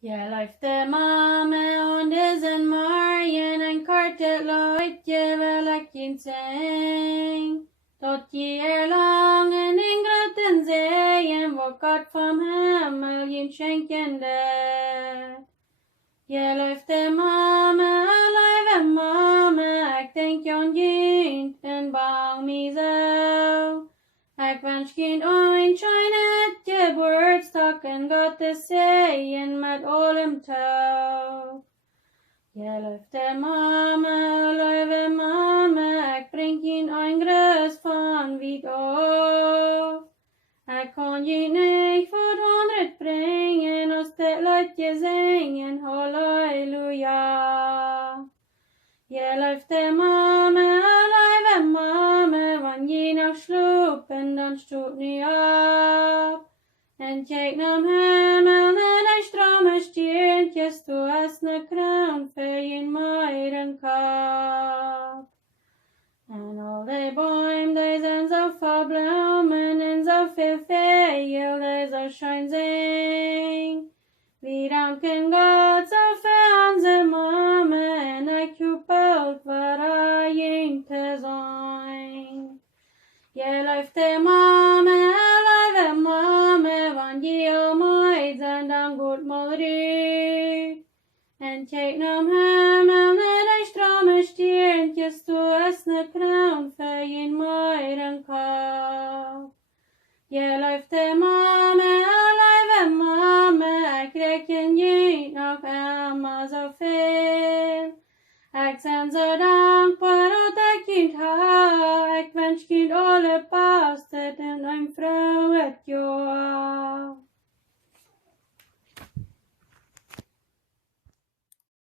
Je luifde Mamé und is en Marjen en kartet loit je wel ek in zeng. Tot je lang en in groten zeeën wat God van hemel je schenken det. Je luifde Mamé, Leewe Mamé, ek denk jon jint en bang mi zo. Ek wens kind ooit schijnet je woordstok en God te zeeën met olem touw. Je luifde Mamé, Leewe Mamé, ek breng je een grus van wit of. Ek kon je niet voor 100 brengen, als dit laat je zingen, halleluja. Je luifde Mamé, Leewe Mamé, wanneer je nog sloep en dan stoot niet op. En kijk naar hemel en hij stromen stiertjes, du hast ne kroon voor je meidenkop. En al die boom, die zijn zo vol bloemen en zoveel veel, die zo schön zijn. Wir danken Gott so für onze Mamé en ik jubelt waar je te zijn. Je luifde Mamé, Leewe Mamé, wanneer je mooi zijn dan goed mal ruut. En kijk naar hemel en hij stromen stiertjes, du hast ne kroon voor je meidenkop. Je luifde Mamé, Leewe Mamé,